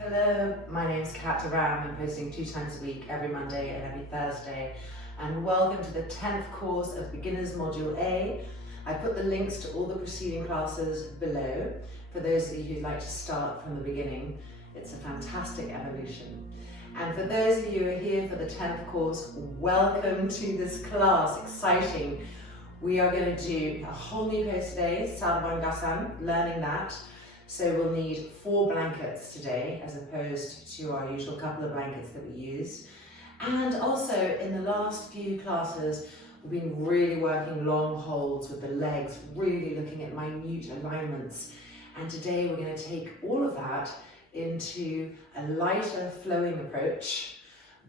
Hello, my name's Rham. I'm posting 2 times a week, every Monday and every Thursday. And welcome to the 10th course of Beginners Module A. I put the links to all the preceding classes below for those of you who'd like to start from the beginning. It's a fantastic evolution. And for those of you who are here for the 10th course, welcome to this class. Exciting. We are going to do a whole new pose today, Sarvangasana, learning that. So we'll need 4 blankets today as opposed to our usual couple of blankets that we use. And also in the last few classes, we've been really working long holds with the legs, really looking at minute alignments. And today we're going to take all of that into a lighter flowing approach,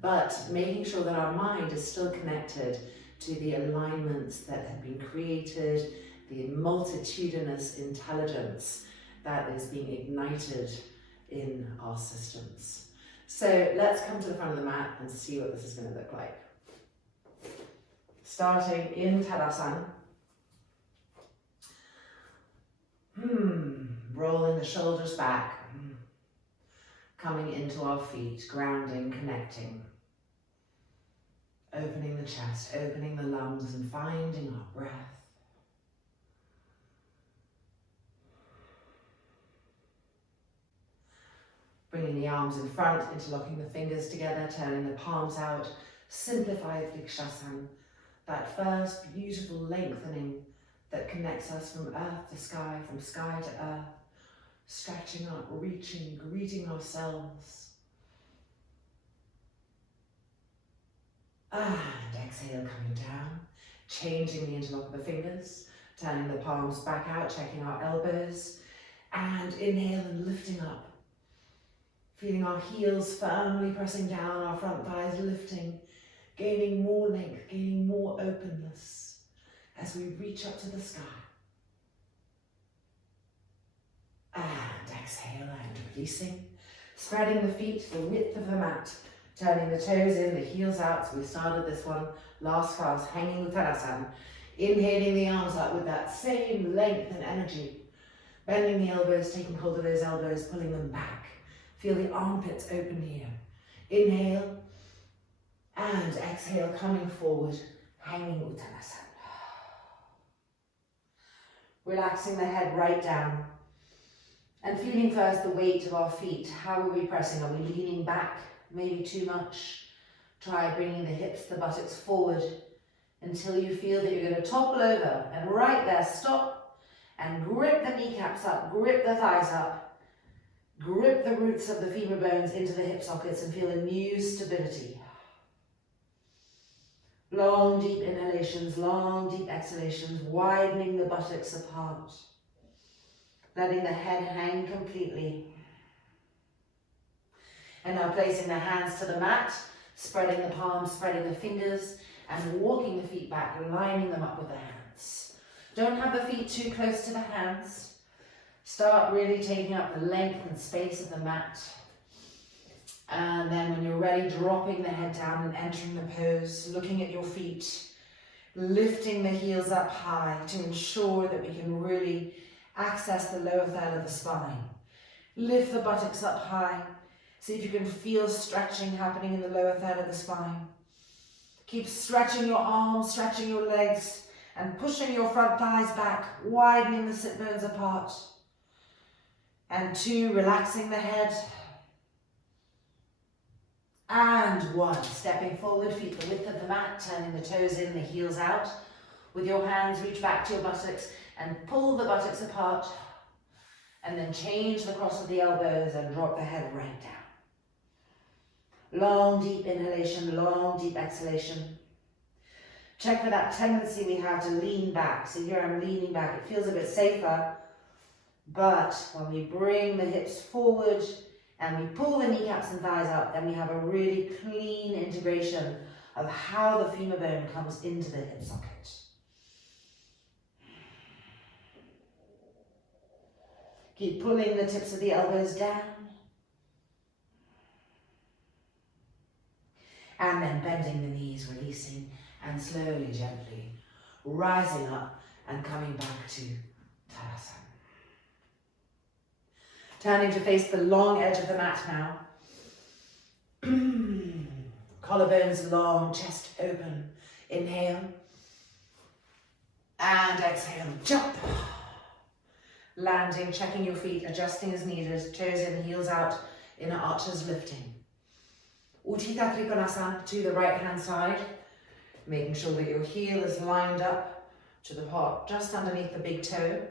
but making sure that our mind is still connected to the alignments that have been created, the multitudinous intelligence that is being ignited in our systems. So let's come to the front of the mat and see what this is going to look like. Starting in Tadasana. Rolling the shoulders back. Coming into our feet, grounding, connecting. Opening the chest, opening the lungs and finding our breath. Bringing the arms in front, interlocking the fingers together, turning the palms out. Simplified Vrksasana, that first beautiful lengthening that connects us from earth to sky, from sky to earth. Stretching up, reaching, greeting ourselves. And exhale, coming down. Changing the interlock of the fingers, turning the palms back out, checking our elbows. And inhale and lifting up. Feeling our heels firmly pressing down, our front thighs lifting, gaining more length, gaining more openness as we reach up to the sky. And exhale and releasing, spreading the feet the width of the mat, turning the toes in, the heels out. So we started this one last class, hanging Uttanasana, inhaling the arms up with that same length and energy, bending the elbows, taking hold of those elbows, pulling them back. Feel the armpits open here. Inhale and exhale, coming forward, hanging Uttanasana. Relaxing the head right down and feeling first the weight of our feet. How are we pressing? Are we leaning back? Maybe too much. Try bringing the hips, the buttocks forward until you feel that you're going to topple over. And right there, stop and grip the kneecaps up, grip the thighs up. Grip the roots of the femur bones into the hip sockets and feel a new stability. Long, deep inhalations, long, deep exhalations, widening the buttocks apart. Letting the head hang completely. And now placing the hands to the mat, spreading the palms, spreading the fingers, and walking the feet back, lining them up with the hands. Don't have the feet too close to the hands. Start really taking up the length and space of the mat. And then when you're ready, dropping the head down and entering the pose, looking at your feet, lifting the heels up high to ensure that we can really access the lower third of the spine. Lift the buttocks up high. See if you can feel stretching happening in the lower third of the spine. Keep stretching your arms, stretching your legs, and pushing your front thighs back, widening the sit bones apart. And 2, relaxing the head. And 1, stepping forward, feet the width of the mat, turning the toes in, the heels out. With your hands, reach back to your buttocks and pull the buttocks apart. And then change the cross of the elbows and drop the head right down. Long, deep inhalation, long, deep exhalation. Check for that tendency we have to lean back. So here I'm leaning back. It feels a bit safer. But when we bring the hips forward and we pull the kneecaps and thighs up, then we have a really clean integration of how the femur bone comes into the hip socket. Keep pulling the tips of the elbows down. And then bending the knees, releasing, and slowly, gently rising up and coming back to Tadasana. Turning to face the long edge of the mat now. Collarbones long, chest open. Inhale. And exhale, jump. Landing, checking your feet, adjusting as needed. Toes in, heels out, inner arches lifting. Utthita Trikonasana to the right hand side. Making sure that your heel is lined up to the part just underneath the big toe.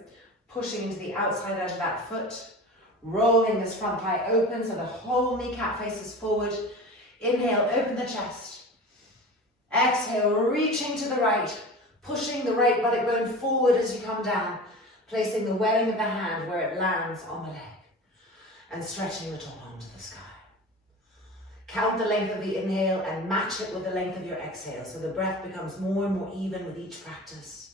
Pushing into the outside edge of that foot. Rolling this front thigh open so the whole kneecap faces forward. Inhale, open the chest. Exhale, reaching to the right. Pushing the right buttock bone forward as you come down. Placing the webbing of the hand where it lands on the leg. And stretching the top onto the sky. Count the length of the inhale and match it with the length of your exhale so the breath becomes more and more even with each practice.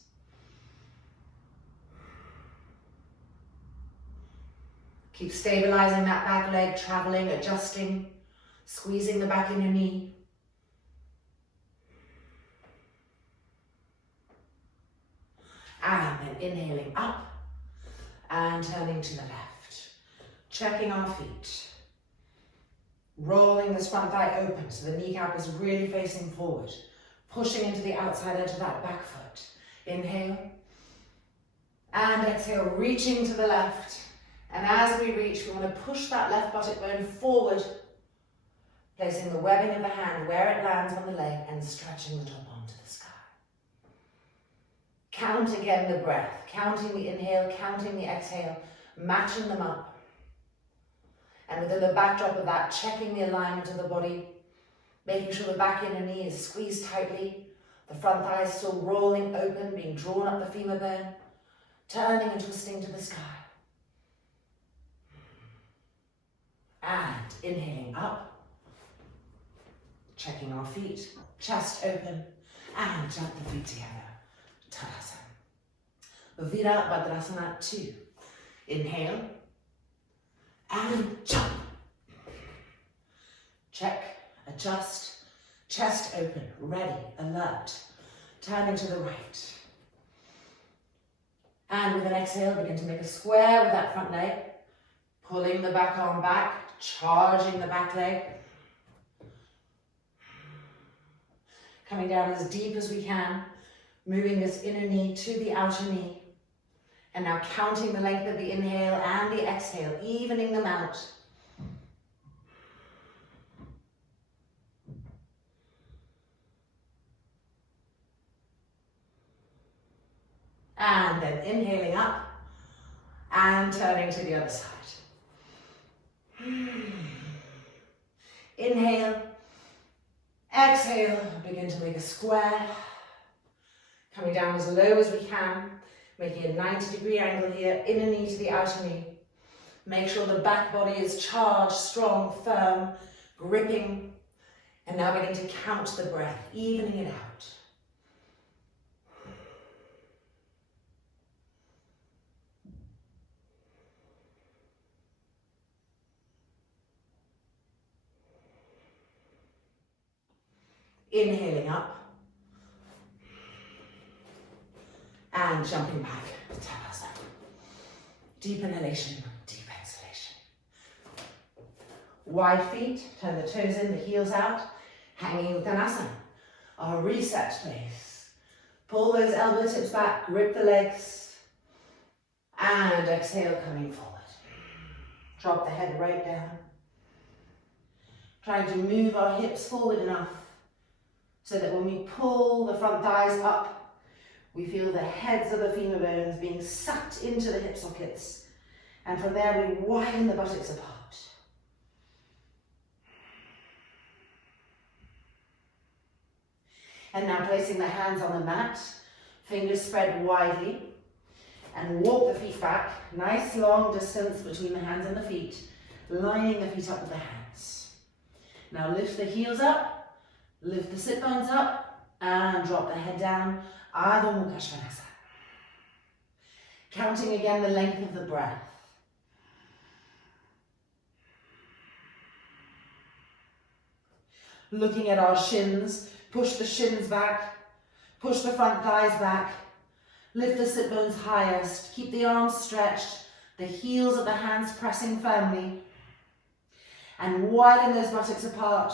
Keep stabilizing that back leg, traveling, adjusting, squeezing the back in your knee. And then inhaling up and turning to the left. Checking our feet. Rolling this front thigh open so the kneecap is really facing forward. Pushing into the outside edge of that back foot. Inhale. And exhale, reaching to the left. And as we reach, we want to push that left buttock bone forward. Placing the webbing of the hand where it lands on the leg and stretching the top onto the sky. Count again the breath. Counting the inhale, counting the exhale. Matching them up. And within the backdrop of that, checking the alignment of the body, making sure the back inner knee is squeezed tightly, the front thigh is still rolling open, being drawn up the femur bone, turning and twisting to the sky. And inhaling up, checking our feet, chest open, and jump the feet together. Uttanasana. Virabhadrasana 2. Inhale. And jump. Check, adjust, chest open, ready, alert. Turning to the right. And with an exhale, begin to make a square with that front leg. Pulling the back arm back, charging the back leg. Coming down as deep as we can, moving this inner knee to the outer knee. And now counting the length of the inhale and the exhale, evening them out. And then inhaling up and turning to the other side. Inhale, exhale, begin to make a square. Coming down as low as we can. Making a 90-degree angle here, inner knee to the outer knee. Make sure the back body is charged, strong, firm, gripping. And now beginning to count the breath, evening it out. Inhaling up. And jumping back to Uttanasana. Deep inhalation, deep exhalation. Wide feet, turn the toes in, the heels out. Hanging Uttanasana, our reset place. Pull those elbow tips back, grip the legs. And exhale, coming forward. Drop the head right down. Trying to move our hips forward enough so that when we pull the front thighs up, we feel the heads of the femur bones being sucked into the hip sockets. And from there we widen the buttocks apart. And now placing the hands on the mat, fingers spread widely. And walk the feet back, nice long distance between the hands and the feet, lining the feet up with the hands. Now lift the heels up, lift the sit bones up, and drop the head down. Adho Mukha Svanasana. Counting again the length of the breath. Looking at our shins, push the shins back, push the front thighs back, lift the sit bones highest, keep the arms stretched, The heels of the hands pressing firmly. And widen those buttocks apart.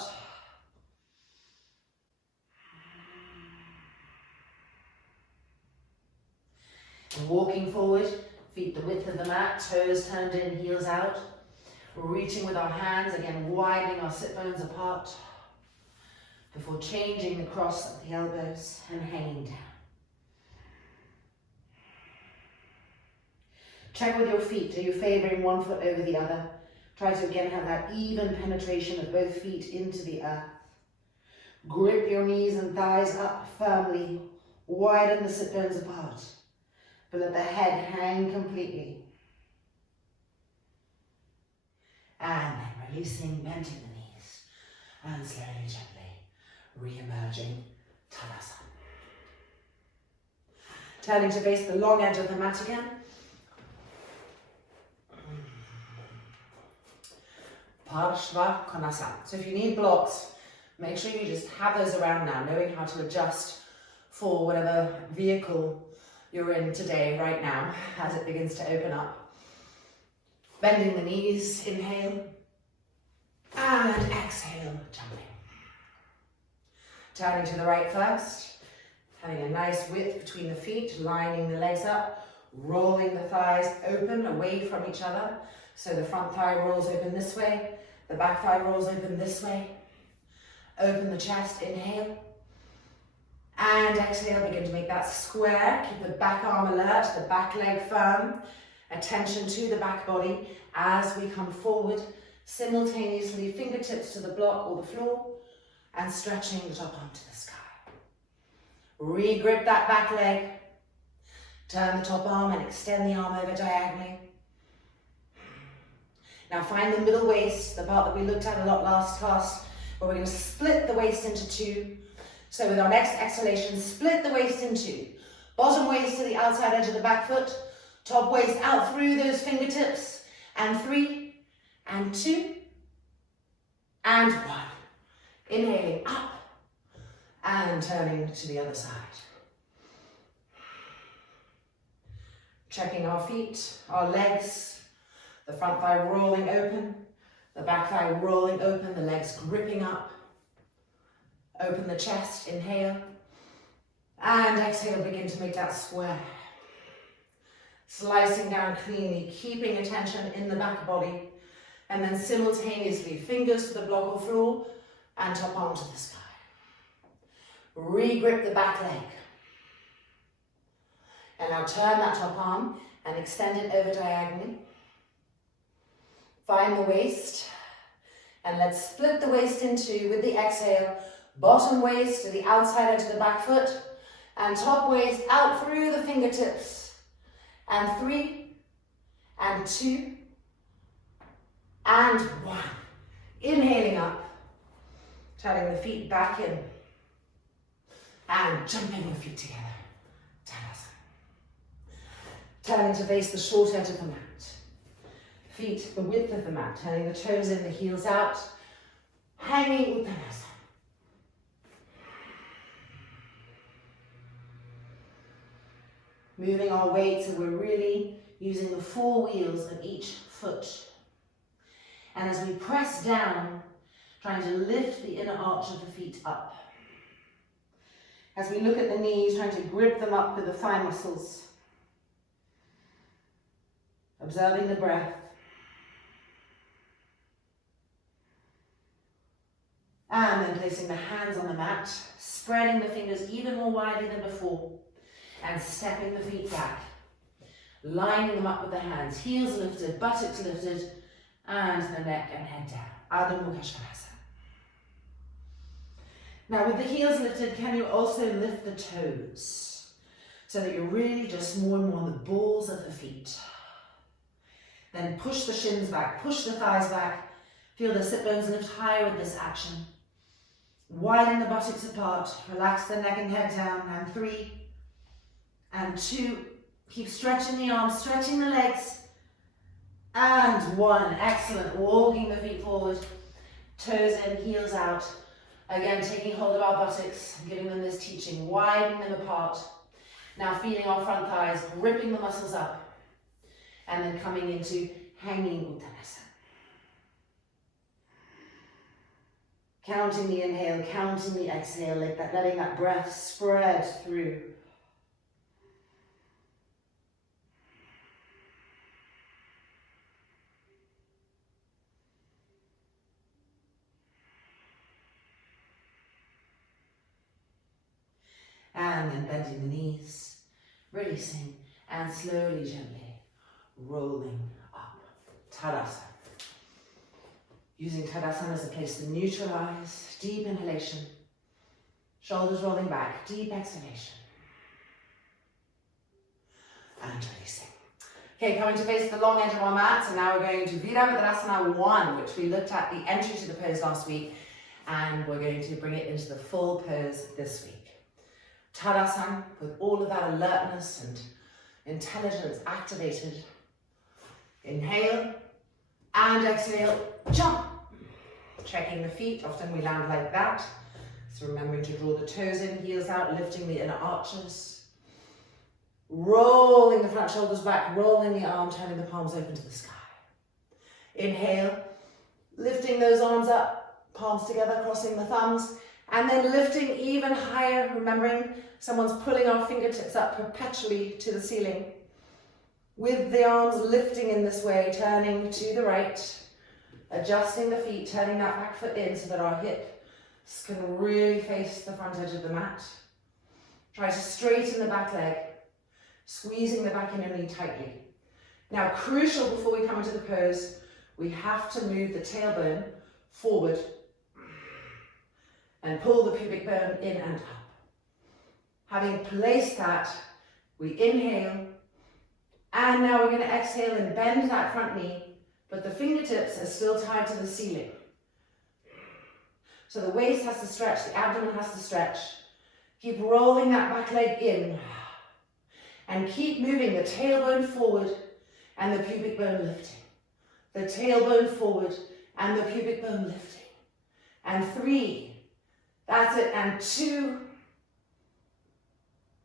And walking forward, feet the width of the mat, toes turned in, heels out. Reaching with our hands, again widening our sit bones apart. Before changing the cross of the elbows and hanging down. Check with your feet. Are you favoring one foot over the other? Try to again have that even penetration of both feet into the earth. Grip your knees and thighs up firmly. Widen the sit bones apart. But let the head hang completely. And then releasing, bending the knees. And slowly, gently, re-emerging, Uttanasana. Turning to face the long edge of the mat again. Virabhadrasana. So if you need blocks, make sure you just have those around now, knowing how to adjust for whatever vehicle you're in today, right now, as it begins to open up. Bending the knees, inhale, and exhale, jumping. Turning to the right first, having a nice width between the feet, lining the legs up, rolling the thighs open away from each other. So the front thigh rolls open this way, the back thigh rolls open this way. Open the chest, inhale. And exhale, begin to make that square. Keep the back arm alert, the back leg firm. Attention to the back body as we come forward. Simultaneously, fingertips to the block or the floor. And stretching the top arm to the sky. Re-grip that back leg. Turn the top arm and extend the arm over diagonally. Now find the middle waist, the part that we looked at a lot last class, where we're going to split the waist into two. So with our next exhalation, split the waist in two. Bottom waist to the outside edge of the back foot, top waist out through those fingertips, and 3, and 2, and 1. Inhaling up, and turning to the other side. Checking our feet, our legs, the front thigh rolling open, the back thigh rolling open, the legs gripping up. Open the chest, inhale, and exhale, begin to make that square. Slicing down cleanly, keeping attention in the back body, and then simultaneously, fingers to the block or floor, and top arm to the sky. Re-grip the back leg. And now turn that top arm and extend it over diagonally. Find the waist, and let's split the waist in two with the exhale. Bottom waist to the outside edge of the back foot, and top waist out through the fingertips. And 3, and 2, and 1. Inhaling up, turning the feet back in, and jumping the feet together. Turning to face the short edge of the mat. Feet the width of the mat, turning the toes in, the heels out, hanging Uttanasana. Moving our weight so we're really using the 4 wheels of each foot. And as we press down, trying to lift the inner arch of the feet up. As we look at the knees, trying to grip them up with the thigh muscles. Observing the breath. And then placing the hands on the mat, spreading the fingers even more widely than before. And stepping the feet back, lining them up with the hands, heels lifted, buttocks lifted, and the neck and head down. Adho Mukha Svangasana. Now with the heels lifted, can you also lift the toes? So that you're really just more and more on the balls of the feet. Then push the shins back, push the thighs back. Feel the sit bones lift higher with this action. Widen the buttocks apart, relax the neck and head down, and 3, and 2, keep stretching the arms, stretching the legs, and 1, excellent, walking the feet forward, toes in, heels out, again taking hold of our buttocks, giving them this teaching, widening them apart, now feeling our front thighs, gripping the muscles up, and then coming into hanging Uttanasana. Counting the inhale, counting the exhale, like that, letting that breath spread through. And then bending the knees, releasing, and slowly, gently rolling up. Tadasana. Using Tadasana as a place to neutralize. Deep inhalation. Shoulders rolling back. Deep exhalation. And releasing. Okay, coming to face the long edge of our mat. So now we're going to Virabhadrasana 1, which we looked at the entry to the pose last week. And we're going to bring it into the full pose this week. Tadasana, with all of that alertness and intelligence activated. Inhale and exhale, jump. Checking the feet, often we land like that. So remembering to draw the toes in, heels out, lifting the inner arches. Rolling the front shoulders back, rolling the arm, turning the palms open to the sky. Inhale, lifting those arms up, palms together, crossing the thumbs. And then lifting even higher, remembering someone's pulling our fingertips up perpetually to the ceiling. With the arms lifting in this way, turning to the right, adjusting the feet, turning that back foot in so that our hips can really face the front edge of the mat. Try to straighten the back leg, squeezing the back inner knee tightly. Now, crucial before we come into the pose, we have to move the tailbone forward and pull the pubic bone in and up. Having placed that, we inhale, and now we're going to exhale and bend that front knee, but the fingertips are still tied to the ceiling. So the waist has to stretch, the abdomen has to stretch. Keep rolling that back leg in, and keep moving the tailbone forward and the pubic bone lifting. The tailbone forward and the pubic bone lifting. And 3. That's it, and 2,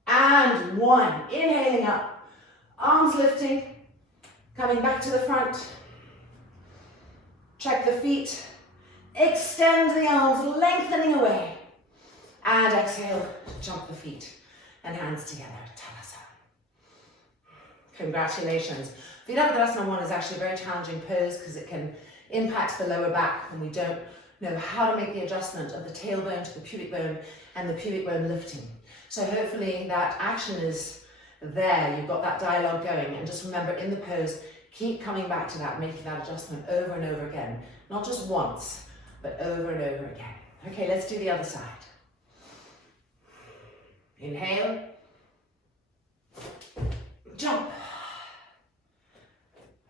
and 1. Inhaling up, arms lifting, coming back to the front. Check the feet, extend the arms, lengthening away. And exhale, jump the feet and hands together, Tadasana. Congratulations. Virabhadrasana 1 is actually a very challenging pose because it can impact the lower back when we don't know how to make the adjustment of the tailbone to the pubic bone and the pubic bone lifting. So hopefully that action is there, you've got that dialogue going, and just remember in the pose, keep coming back to that, making that adjustment over and over again. Not just once, but over and over again. Okay, let's do the other side. Inhale, jump.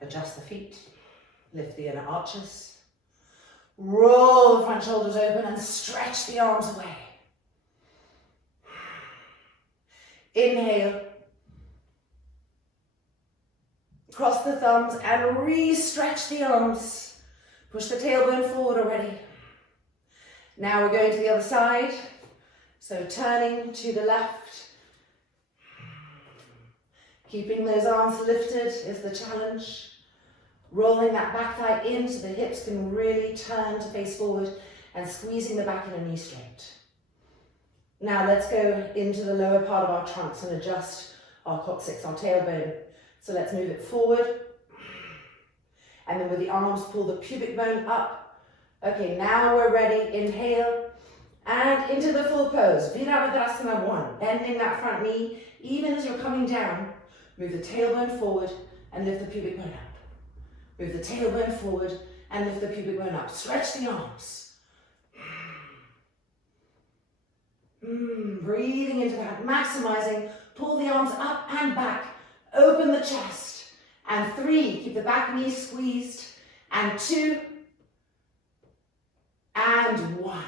Adjust the feet, lift the inner arches. Roll the front shoulders open and stretch the arms away. Inhale. Cross the thumbs and re-stretch the arms. Push the tailbone forward already. Now we're going to the other side. So turning to the left. Keeping those arms lifted is the challenge. Rolling that back thigh in so the hips can really turn to face forward and squeezing the back inner knee straight. Now let's go into the lower part of our trunks and adjust our coccyx, our tailbone. So let's move it forward. And then with the arms, pull the pubic bone up. Okay, now we're ready. Inhale and into the full pose. Virabhadrasana 1. Bending that front knee. Even as you're coming down, move the tailbone forward and lift the pubic bone up. Move the tailbone forward and lift the pubic bone up. Stretch the arms. Breathing into that, maximizing. Pull the arms up and back. Open the chest. And 3, keep the back knee squeezed. And 2, and 1.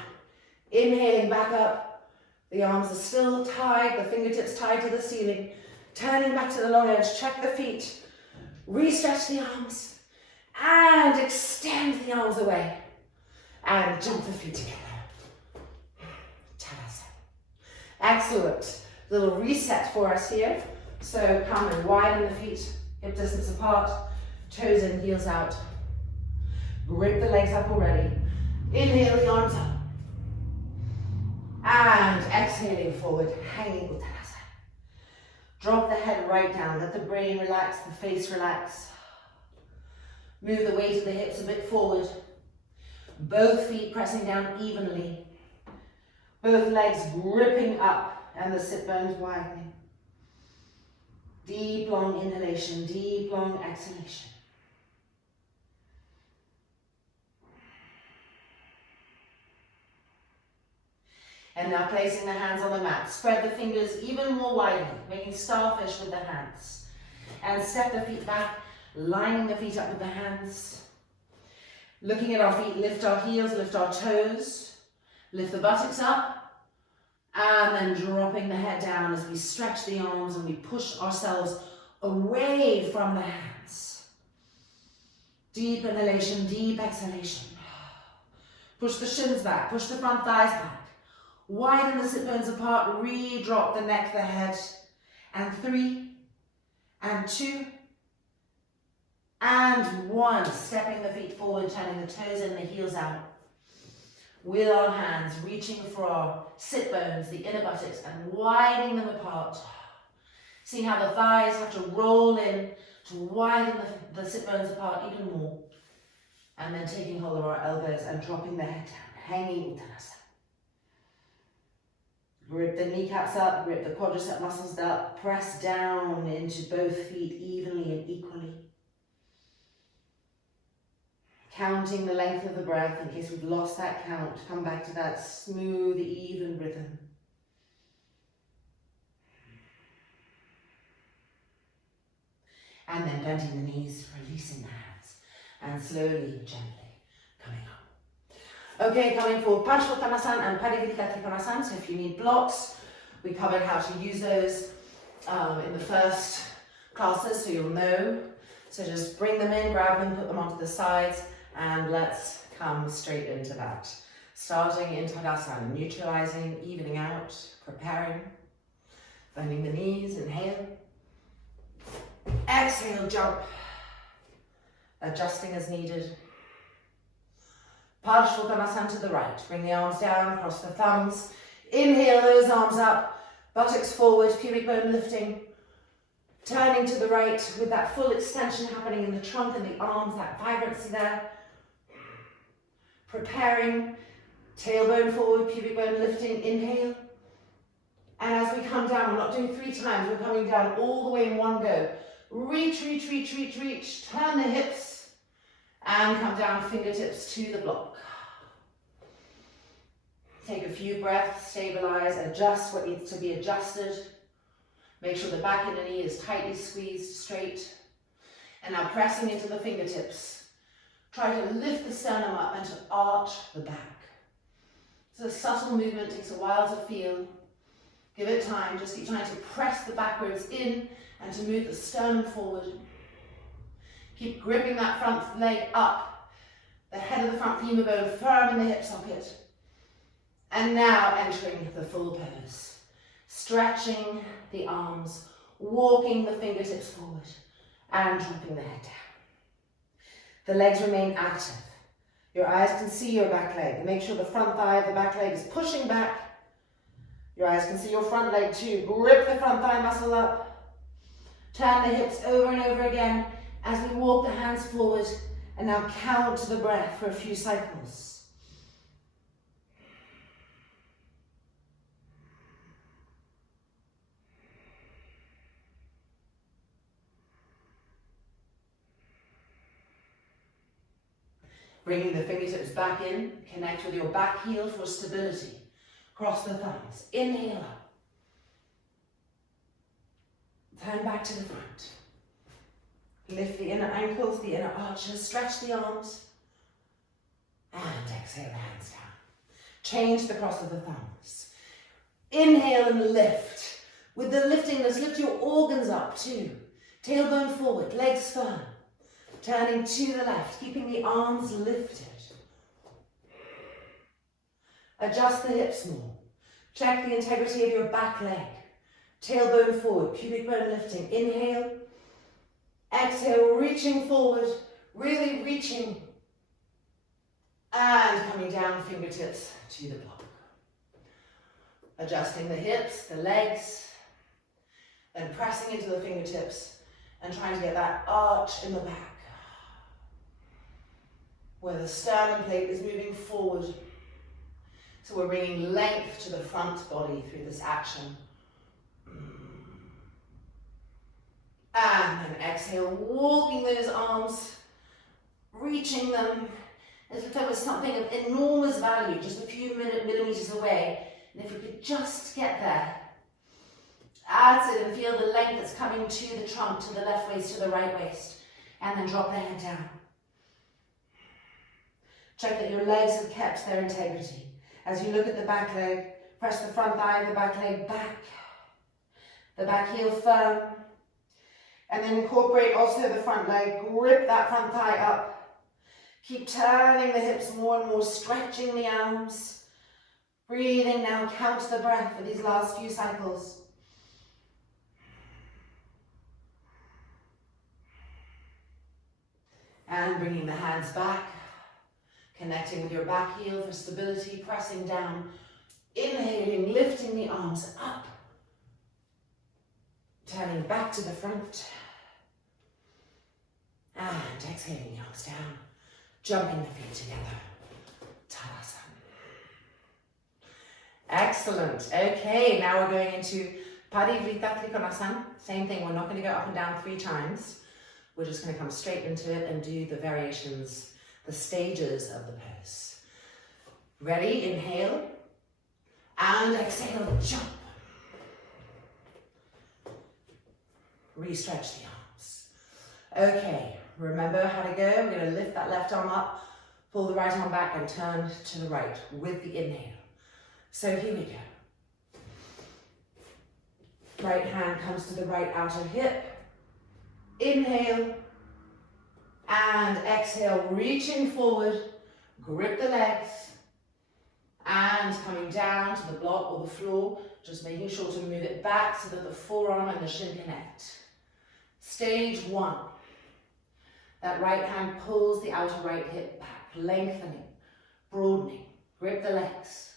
Inhaling back up. The arms are still tied, the fingertips tied to the ceiling. Turning back to the long edge, check the feet. Re-stretch the arms. And extend the arms away. And jump the feet together. Tadasana. Excellent. Little reset for us here. So come and widen the feet. hip distance apart, toes in, heels out. Grip the legs up already. Inhale the arms up. And exhaling forward, hanging Uttanasana. Drop the head right down, let the brain relax, the face relax. Move the weight of the hips a bit forward. Both feet pressing down evenly. Both legs gripping up and the sit bones widening. Deep, long inhalation, deep, long exhalation. And now placing the hands on the mat. Spread the fingers even more widely, making starfish with the hands. And step the feet back, lining the feet up with the hands. Looking at our feet, lift our heels, lift our toes. Lift the buttocks up. And then dropping the head down as we stretch the arms and we push ourselves away from the hands. Deep inhalation, deep exhalation. Push the shins back, push the front thighs back. Widen the sit bones apart, re-drop the neck, the head. And 3, and 2, and 1. Stepping the feet forward, turning the toes in, the heels out. With our hands, reaching for our sit bones, the inner buttocks, and widening them apart. See how the thighs have to roll in to widen the sit bones apart even more. And then taking hold of our elbows and dropping the head down, hanging Uttanasana. Grip the kneecaps up, grip the quadricep muscles up, press down into both feet evenly and equally. Counting the length of the breath in case we've lost that count. Come back to that smooth, even rhythm. And then bending the knees, releasing the hands, and slowly, gently coming up. Okay, coming for Uttanasana and Virabhadrasana. So if you need blocks, we covered how to use those in the first classes, so you'll know. So just bring them in, grab them, put them onto the sides, and let's come straight into that. Starting in Tadasana, neutralizing, evening out, preparing, bending the knees, inhale. Exhale, jump, adjusting as needed. Uttanasana to the right. Bring the arms down, cross the thumbs. Inhale those arms up, buttocks forward, pubic bone lifting. Turning to the right with that full extension happening in the trunk and the arms, that vibrancy there. Preparing, tailbone forward, pubic bone lifting, inhale. And as we come down, we're not doing 3 times, we're coming down all the way in one go. Reach, reach, reach, reach, reach. Turn the hips and come down, fingertips to the block. Take a few breaths, stabilize, adjust what needs to be adjusted. Make sure the back inner knee is tightly squeezed, straight. And now pressing into the fingertips. Try to lift the sternum up and to arch the back. It's a subtle movement, takes a while to feel. Give it time, just keep trying to press the back ribs in and to move the sternum forward. Keep gripping that front leg up. The head of the front femur bone firm in the hip socket. And now entering the full pose. Stretching the arms, walking the fingertips forward and dropping the head down. The legs remain active. Your eyes can see your back leg. Make sure the front thigh of the back leg is pushing back. Your eyes can see your front leg too. Grip the front thigh muscle up. Turn the hips over and over again as we walk the hands forward and now count the breath for a few cycles. Bringing the fingertips back in, connect with your back heel for stability. Cross the thumbs, inhale up. Turn back to the front. Lift the inner ankles, the inner arches, stretch the arms. And exhale the hands down. Change the cross of the thumbs. Inhale and lift. With the liftingness, lift your organs up too. Tailbone forward, legs firm. Turning to the left, keeping the arms lifted. Adjust the hips more. Check the integrity of your back leg. Tailbone forward, pubic bone lifting. Inhale. Exhale, reaching forward, really reaching. And coming down, fingertips to the block. Adjusting the hips, the legs, then pressing into the fingertips and trying to get that arch in the back, where the sternum plate is moving forward. So we're bringing length to the front body through this action. And then exhale, walking those arms, reaching them as if there was something of enormous value just a few millimeters away. And if we could just get there, that's it, and feel the length that's coming to the trunk, to the left waist, to the right waist, and then drop the head down. Check that your legs have kept their integrity. As you look at the back leg, press the front thigh of the back leg back, the back heel firm, and then incorporate also the front leg, grip that front thigh up. Keep turning the hips more and more, stretching the arms. Breathing now, count the breath for these last few cycles. And bringing the hands back, connecting with your back heel for stability, pressing down, inhaling, lifting the arms up, turning back to the front, and exhaling the arms down, jumping the feet together, Tadasana. Excellent. Okay, now we're going into Virabhadrasana. Same thing, we're not going to go up and down 3 times. We're just going to come straight into it and do the variations, the stages of the pose. Ready? Inhale. And exhale, jump. Re-stretch the arms. Okay, remember how to go. We're going to lift that left arm up, pull the right arm back and turn to the right with the inhale. So here we go. Right hand comes to the right outer hip. Inhale and exhale, reaching forward, grip the legs, and coming down to the block or the floor, just making sure to move it back so that the forearm and the shin connect. Stage 1. That right hand pulls the outer right hip back, lengthening, broadening, grip the legs.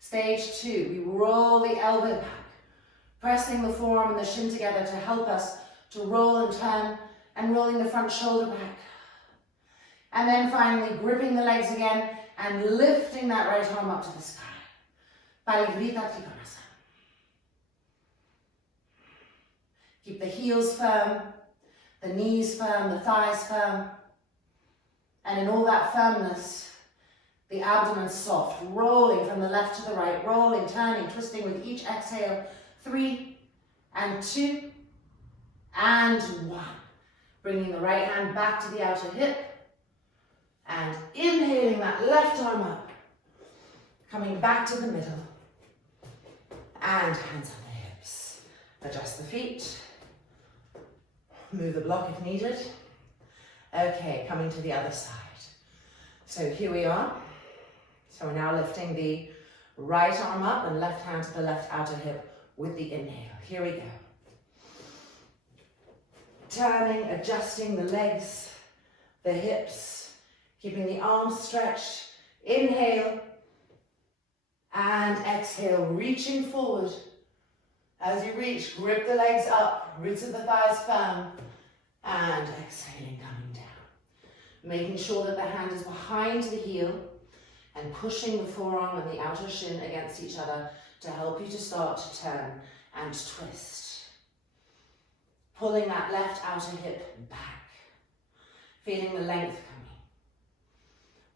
Stage 2, we roll the elbow back, pressing the forearm and the shin together to help us to roll and turn, and rolling the front shoulder back. And then finally gripping the legs again and lifting that right arm up to the sky. Virabhadrasana. Keep the heels firm, the knees firm, the thighs firm. And in all that firmness, the abdomen soft, rolling from the left to the right, rolling, turning, twisting with each exhale. 3 and 2 and 1. Bringing the right hand back to the outer hip and inhaling that left arm up, coming back to the middle and hands on the hips. Adjust the feet, move the block if needed. Okay, coming to the other side. So here we are. So we're now lifting the right arm up and left hand to the left outer hip with the inhale. Here we go. Turning, adjusting the legs, the hips, keeping the arms stretched. Inhale and exhale, reaching forward. As you reach, grip the legs up, roots of the thighs firm, and exhaling, coming down. Making sure that the hand is behind the heel and pushing the forearm and the outer shin against each other to help you to start to turn and twist. Pulling that left outer hip back, feeling the length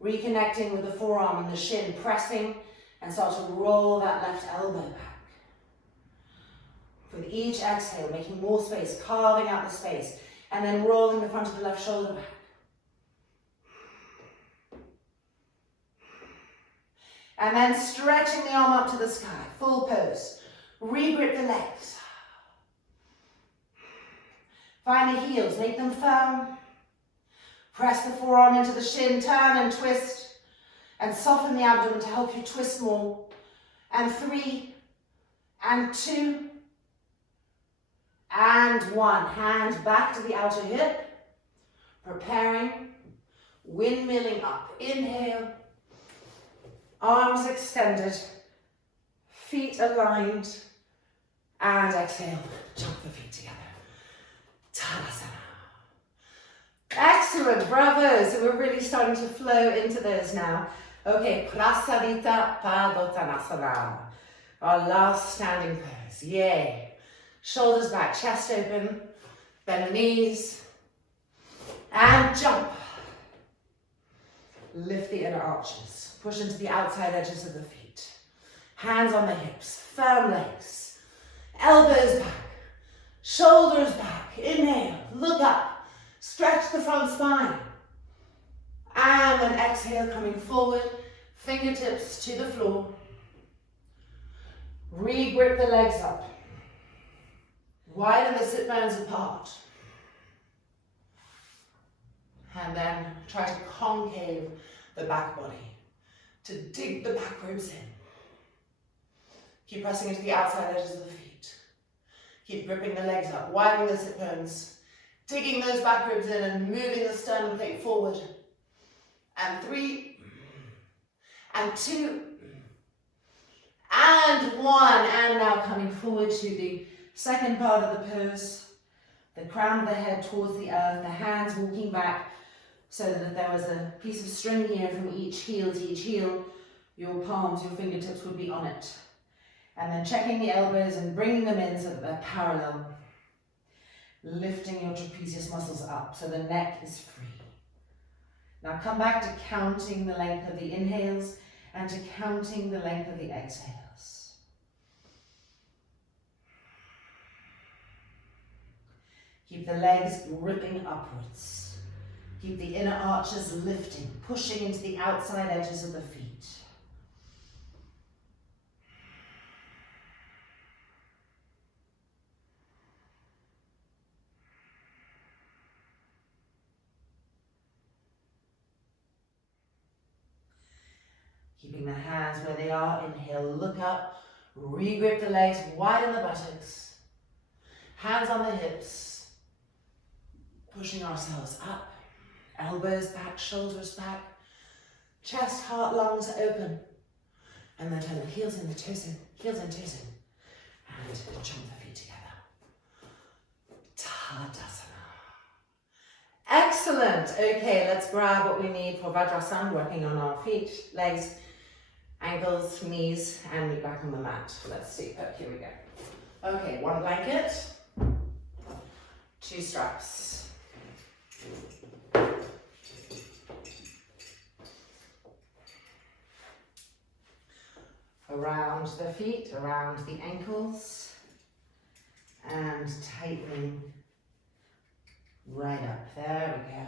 coming. Reconnecting with the forearm and the shin, pressing and start to roll that left elbow back. With each exhale, making more space, carving out the space, and then rolling the front of the left shoulder back. And then stretching the arm up to the sky, full pose. Re-grip the legs. Find the heels, make them firm. Press the forearm into the shin, turn and twist. And soften the abdomen to help you twist more. And 3 and 2 And one. Hand back to the outer hip. Preparing. Windmilling up. Inhale. Arms extended. Feet aligned. And exhale. Jump the feet together. Uttanasana. Excellent, bravo. So we're really starting to flow into those now. Okay, Prasarita Padottanasana. Our last standing pose. Yay. Shoulders back, chest open. Bend the knees. And jump. Lift the inner arches. Push into the outside edges of the feet. Hands on the hips. Firm legs. Elbows back. Shoulders back. Inhale. Look up. Stretch the front spine. And then exhale, coming forward. Fingertips to the floor. Re-grip the legs up. Widen the sit bones apart. And then try to concave the back body. To dig the back ribs in. Keep pressing into the outside edges of the feet. Keep gripping the legs up, widening the sit bones. Digging those back ribs in and moving the sternum plate forward. And 3. And 2. And 1. And now coming forward to the second part of the pose. The crown of the head towards the earth, the hands walking back so that if there was a piece of string here from each heel to each heel, your palms, your fingertips would be on it. And then checking the elbows and bringing them in so that they're parallel. Lifting your trapezius muscles up so the neck is free. Now come back to counting the length of the inhales and to counting the length of the exhales. Keep the legs ripping upwards. Keep the inner arches lifting, pushing into the outside edges of the feet. Keeping the hands where they are, inhale, look up, re-grip the legs, widen the buttocks, hands on the hips, pushing ourselves up, elbows back, shoulders back, chest, heart, lungs open, and then turn the heels in, the toes in, heels and toes in, and jump the feet together. Tadasana. Excellent. Okay, let's grab what we need for Vajrasana, working on our feet, legs, ankles, knees, and meet back on the mat. Let's see. Oh, here we go. Okay, 1 blanket, 2 straps. Around the feet, around the ankles, and tightening right up. There we go.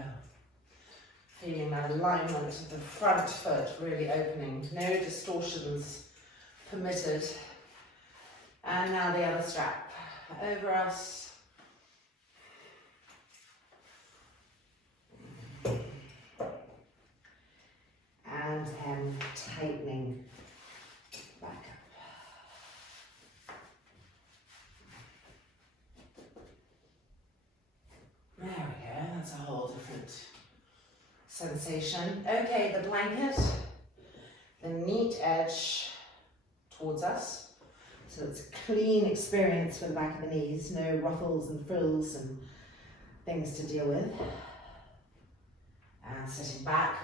Feeling that alignment of the front foot really opening. No distortions permitted. And now the other strap over us. And then tightening back up. There we go, that's a whole different sensation. Okay, the blanket, the neat edge towards us. So it's a clean experience for the back of the knees, no ruffles and frills and things to deal with. And sitting back,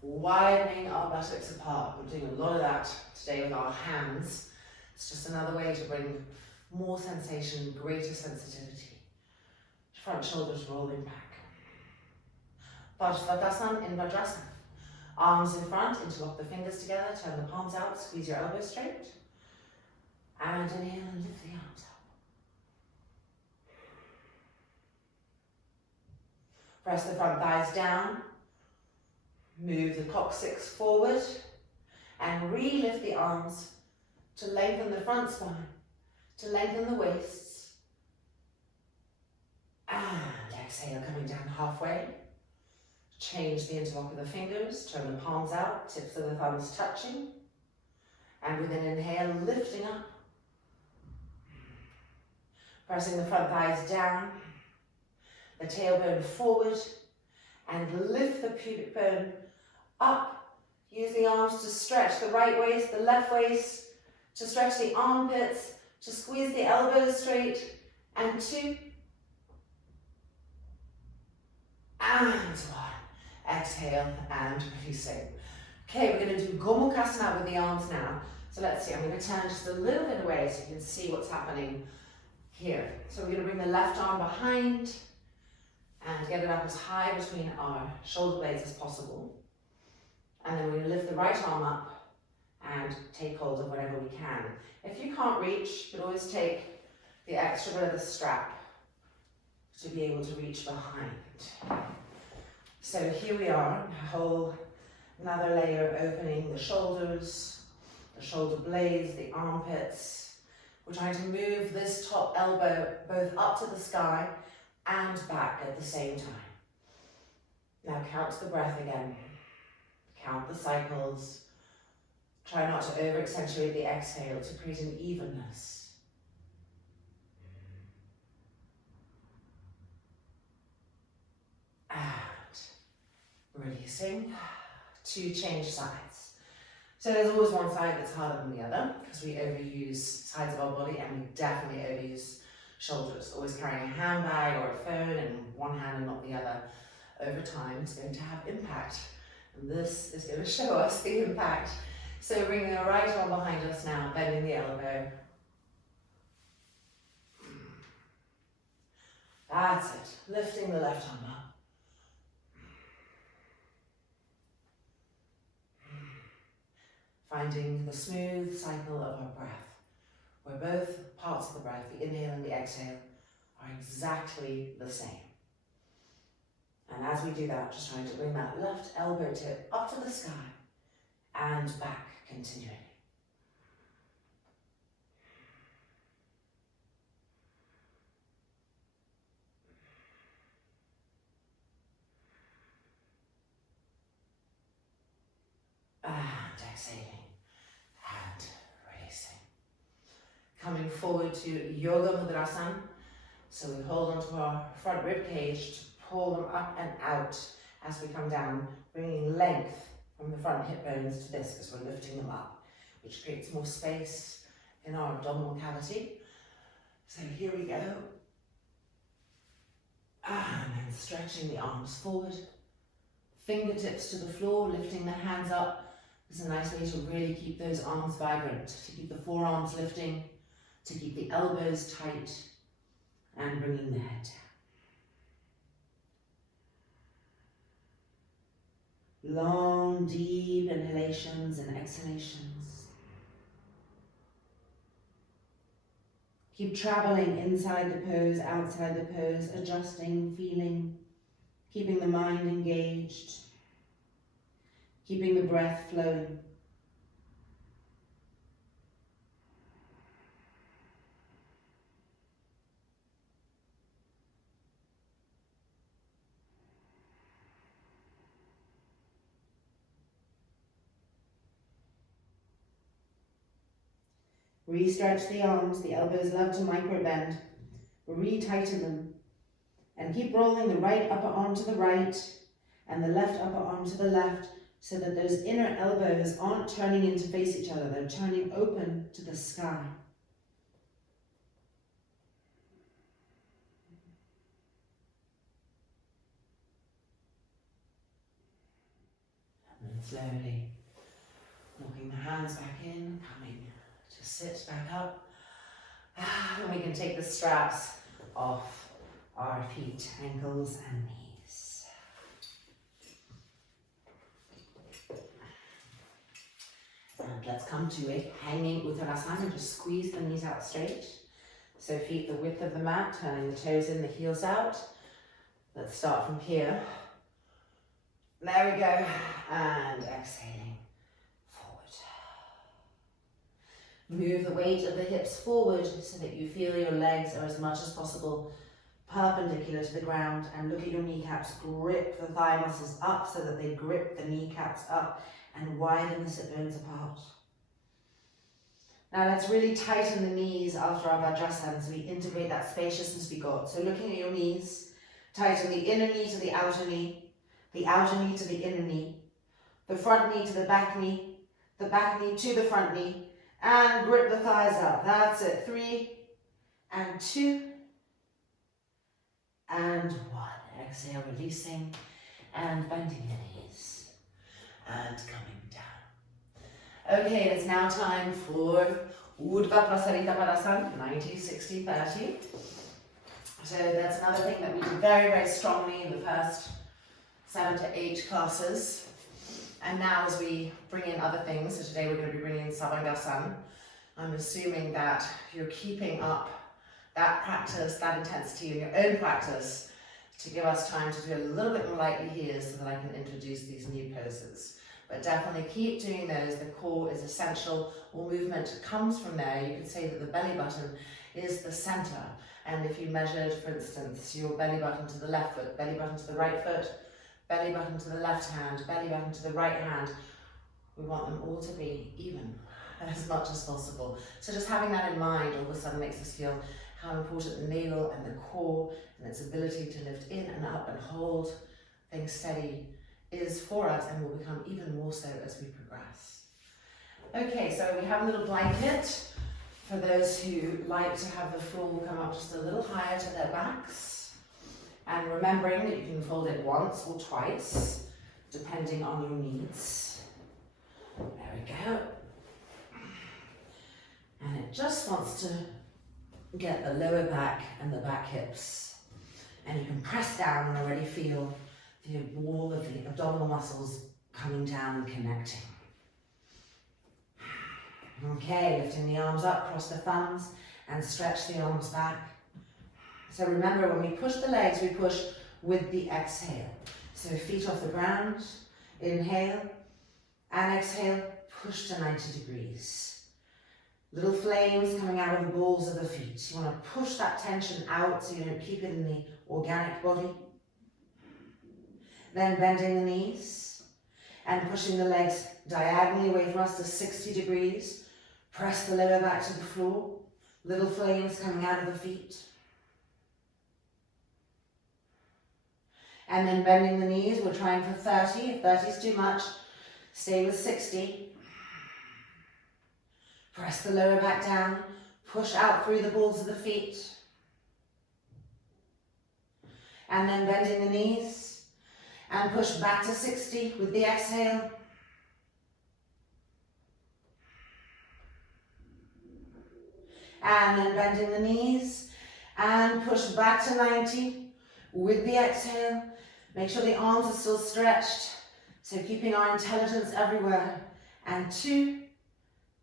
widening our buttocks apart. We're doing a lot of that today with our hands. It's just another way to bring more sensation, greater sensitivity. Front shoulders rolling back. Virabhadrasana in Virabhadrasana. Arms in front, interlock the fingers together, turn the palms out, squeeze your elbows straight. And inhale and lift the arms up. Press the front thighs down. Move the coccyx forward. And re-lift the arms to lengthen the front spine, to lengthen the waists. And exhale, coming down halfway. Change the interlock of the fingers, turn the palms out, tips of the thumbs touching. And with an inhale, lifting up. Pressing the front thighs down, the tailbone forward, and lift the pubic bone up. Use the arms to stretch the right waist, the left waist, to stretch the armpits, to squeeze the elbows straight, and 2, and 1. Exhale and releasing. Okay, we're going to do Gomukhasana with the arms now. So let's see, I'm going to turn just a little bit away so you can see what's happening here. So we're going to bring the left arm behind and get it up as high between our shoulder blades as possible. And then we're going to lift the right arm up and take hold of whatever we can. If you can't reach, you can always take the extra bit of the strap to be able to reach behind. So here we are, another layer opening the shoulders, the shoulder blades, the armpits. We're trying to move this top elbow both up to the sky and back at the same time. Now count the breath again. Count the cycles. Try not to over-accentuate the exhale to create an evenness. And releasing to change sides. So there's always one side that's harder than the other because we overuse sides of our body, and we definitely overuse shoulders. Always carrying a handbag or a phone in one hand and not the other over time is going to have impact. And this is going to show us the impact. So bringing the right arm behind us now, bending the elbow. That's it. Lifting the left arm up. Finding the smooth cycle of our breath, where both parts of the breath, the inhale and the exhale, are exactly the same. And as we do that, just trying to bring that left elbow tip up to the sky and back continually. And exhaling and releasing. Coming forward to Virabhadrasana. So we hold onto our front rib cage to pull them up and out as we come down, bringing length from the front hip bones to this as we're lifting them up, which creates more space in our abdominal cavity. So here we go. And then stretching the arms forward, fingertips to the floor, lifting the hands up. It's a nice way to really keep those arms vibrant, to keep the forearms lifting, to keep the elbows tight, and bringing the head down. Long, deep inhalations and exhalations. Keep traveling inside the pose, outside the pose, adjusting, feeling, keeping the mind engaged, keeping the breath flowing. Re-stretch the arms, the elbows love to micro-bend. Re-tighten them. And keep rolling the right upper arm to the right and the left upper arm to the left so that those inner elbows aren't turning in to face each other. They're turning open to the sky. And then slowly walking the hands back in, coming to sit back up. And we can take the straps off our feet, ankles and knees. And let's come to a hanging Uttanasana. Just squeeze the knees out straight. So feet the width of the mat, turning the toes in, the heels out. Let's start from here. There we go. And exhaling forward. Move the weight of the hips forward so that you feel your legs are as much as possible perpendicular to the ground, and look at your kneecaps. Grip the thigh muscles up so that they grip the kneecaps up and widen the sit bones apart. Now let's really tighten the knees after our Vajrasana as we integrate that spaciousness we got. So looking at your knees, tighten the inner knee to the outer knee to the inner knee, the front knee to the back knee to the front knee, and grip the thighs up. That's it. 3 and 2 and 1. Exhale, releasing and bending the knees and coming down. Okay, it's now time for Urdhva Prasarita Padasana, 90, 60, 30. So that's another thing that we do very, very strongly in the first 7 to 8 classes. And now as we bring in other things, so today we're going to be bringing in Sarvangasana, I'm assuming that you're keeping up that practice, that intensity in your own practice to give us time to do a little bit more lightly here so that I can introduce these new poses. But definitely keep doing those. The core is essential. All movement comes from there. You could say that the belly button is the center. And if you measured, for instance, your belly button to the left foot, belly button to the right foot, belly button to the left hand, belly button to the right hand, we want them all to be even as much as possible. So just having that in mind all of a sudden makes us feel how important the navel and the core and its ability to lift in and up and hold things steady is for us, and will become even more so as we progress. Okay, so we have a little blanket for those who like to have the floor come up just a little higher to their backs, and remembering that you can fold it once or twice depending on your needs. There we go. And it just wants to get the lower back and the back hips, and you can press down and already feel the wall of the abdominal muscles coming down and connecting. Okay, lifting the arms up, cross the thumbs and stretch the arms back. So remember, when we push the legs, we push with the exhale. So feet off the ground, inhale, and exhale, push to 90 degrees. Little flames coming out of the balls of the feet. You want to push that tension out so you don't keep it in the organic body. Then bending the knees and pushing the legs diagonally away from us to 60 degrees. Press the lower back to the floor. Little flames coming out of the feet. And then bending the knees, we're trying for 30. If 30 is too much, stay with 60. Press the lower back down. Push out through the balls of the feet. And then bending the knees. And push back to 60 with the exhale. And then bending the knees and push back to 90 with the exhale. Make sure the arms are still stretched. So keeping our intelligence everywhere. And 2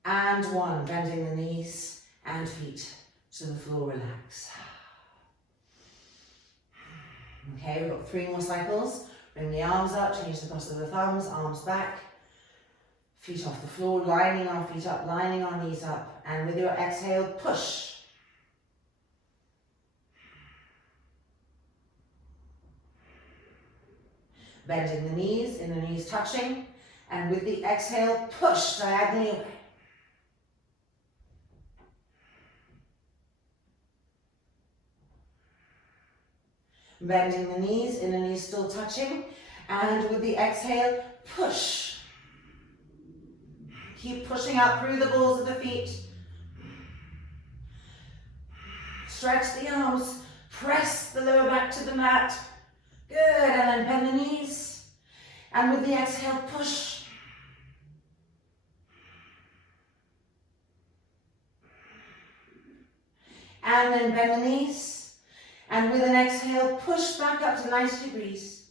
and 1. Bending the knees and feet to the floor. Relax. Okay, we've got 3 more cycles. Bring the arms up, change the cross of the thumbs, arms back, feet off the floor, lining our feet up, lining our knees up, and with your exhale, push. Bending the knees, inner knees touching, and with the exhale, push diagonally away. Bending the knees, inner knees still touching, and with the exhale, push. Keep pushing out through the balls of the feet. Stretch the arms, press the lower back to the mat. Good, and then bend the knees, and with the exhale, push. And then bend the knees. And with an exhale, push back up to 90 degrees.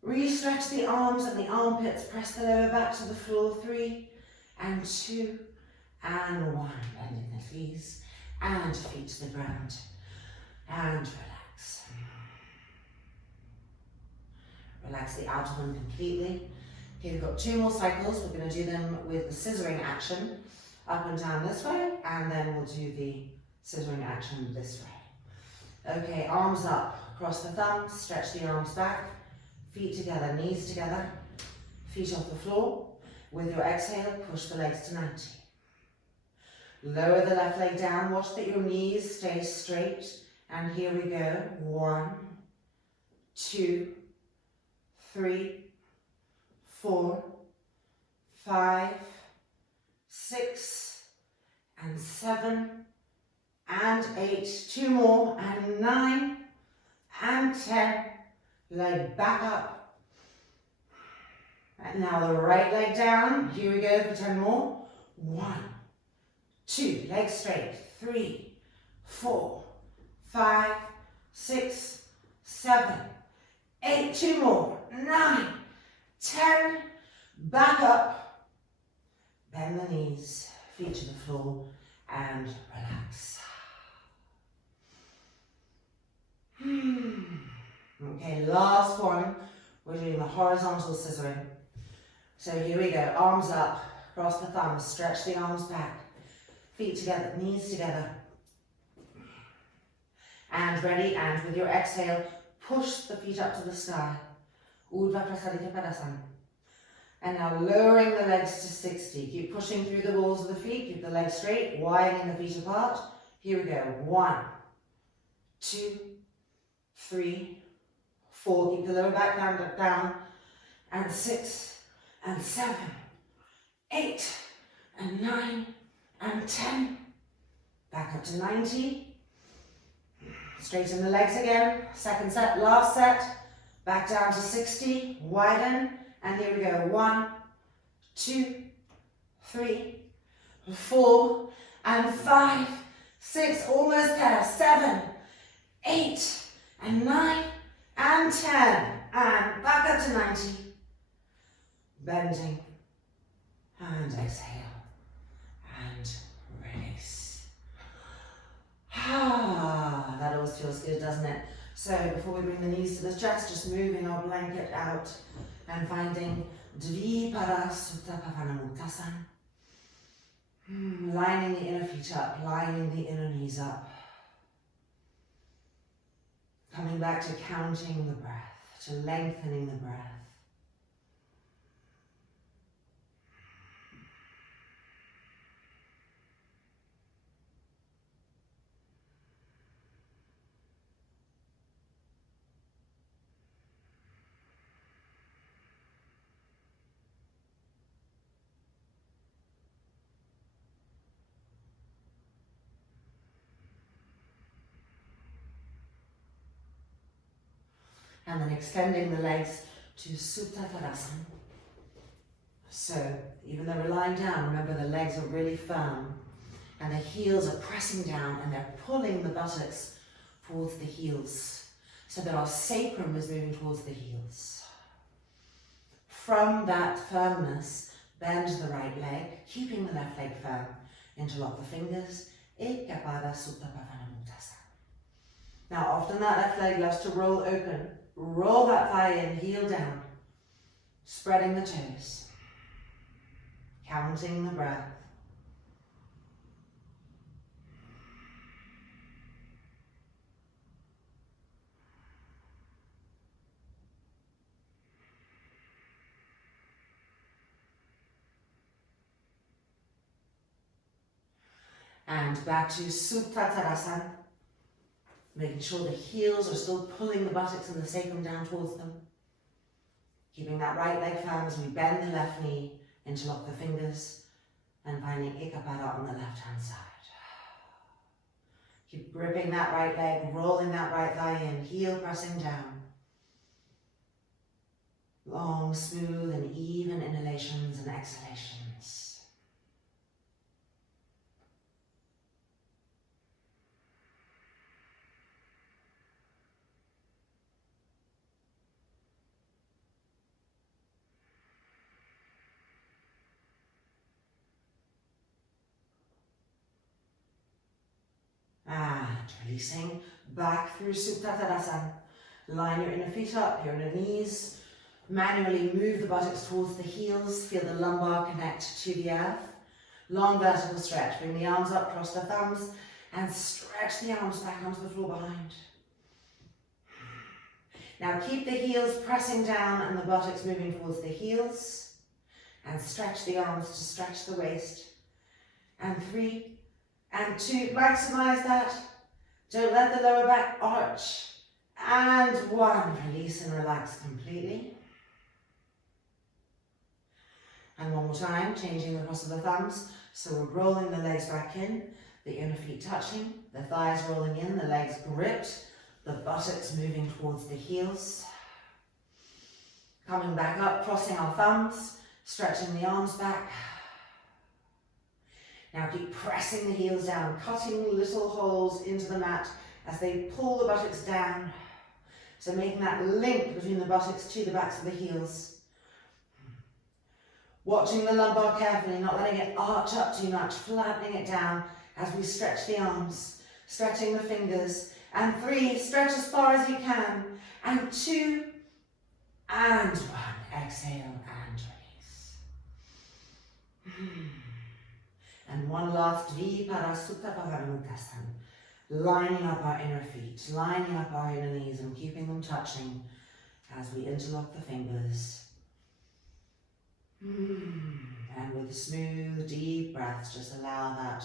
Re-stretch the arms and the armpits. Press the lower back to the floor. 3 and 2 and 1. Bending the knees and feet to the ground. And relax. Relax the abdomen completely. Okay, we've got 2 more cycles. We're going to do them with the scissoring action. Up and down this way. And then we'll do the scissoring action this way. Okay, arms up, cross the thumbs, stretch the arms back, feet together, knees together, feet off the floor. With your exhale, push the legs to 90. Lower the left leg down. Watch that your knees stay straight. And here we go. 1, 2, 3, 4, 5, 6, and 7, and 8. 2 more, and 9, and 10. Leg back up. And now the right leg down. Here we go for 10 more. 1, 2, legs straight. 3, 4, 5, 6, 7, 8. 2 more. 9, 10. Back up. Bend the knees, feet to the floor, and relax. Okay, last one. We're doing the horizontal scissoring. So here we go. Arms up, cross the thumbs, stretch the arms back. Feet together, knees together. And ready, and with your exhale, push the feet up to the sky. Virabhadrasana. And now lowering the legs to 60. Keep pushing through the balls of the feet. Keep the legs straight, widening the feet apart. Here we go. 1, 2, 3, 4. Keep the lower back down. And 6, and 7, 8, and 9, and 10. Back up to 90. Straighten the legs again. Second set, last set. Back down to 60. Widen. And here we go. 1, 2, 3, 4, and 5, 6. Almost there. 7, 8, and 9, and 10. And back up to 90. Bending. And exhale. And release. Ah, that always feels good, doesn't it? So before we bring the knees to the chest, just moving our blanket out and finding Virabhadrasana Uttanasana. Lining the inner feet up, lining the inner knees up. Coming back to counting the breath, to lengthening the breath. And then extending the legs to Supta Tadasana. So even though we're lying down, remember the legs are really firm and the heels are pressing down and they're pulling the buttocks towards the heels so that our sacrum is moving towards the heels. From that firmness, bend the right leg, keeping the left leg firm. Interlock the fingers. Now often that left leg loves to roll open. Roll that thigh in, heel down, spreading the toes, counting the breath. And back to Supta Tadasana. Making sure the heels are still pulling the buttocks and the sacrum down towards them. Keeping that right leg firm as we bend the left knee, interlock the fingers, and finding Ekapada on the left-hand side. Keep gripping that right leg, rolling that right thigh in, heel pressing down. Long, smooth, and even inhalations and exhalations. And releasing back through Supta Tadasana. Line your inner feet up, your inner knees. Manually move the buttocks towards the heels. Feel the lumbar connect to the earth. Long vertical stretch. Bring the arms up, cross the thumbs, and stretch the arms back onto the floor behind. Now keep the heels pressing down and the buttocks moving towards the heels. And stretch the arms to stretch the waist. And 3, And 2, maximize that. Don't let the lower back arch. And 1, release and relax completely. And one more time, changing the cross of the thumbs. So we're rolling the legs back in, the inner feet touching, the thighs rolling in, the legs gripped, the buttocks moving towards the heels. Coming back up, crossing our thumbs, stretching the arms back. Now keep pressing the heels down, cutting little holes into the mat as they pull the buttocks down. So making that link between the buttocks to the backs of the heels. Watching the lumbar carefully, not letting it arch up too much, flattening it down as we stretch the arms, stretching the fingers. And 3, stretch as far as you can. And 2, and 1. Exhale and release. And one last Virabhadrasana. Lining up our inner feet, lining up our inner knees and keeping them touching as we interlock the fingers. And with smooth, deep breaths, just allow that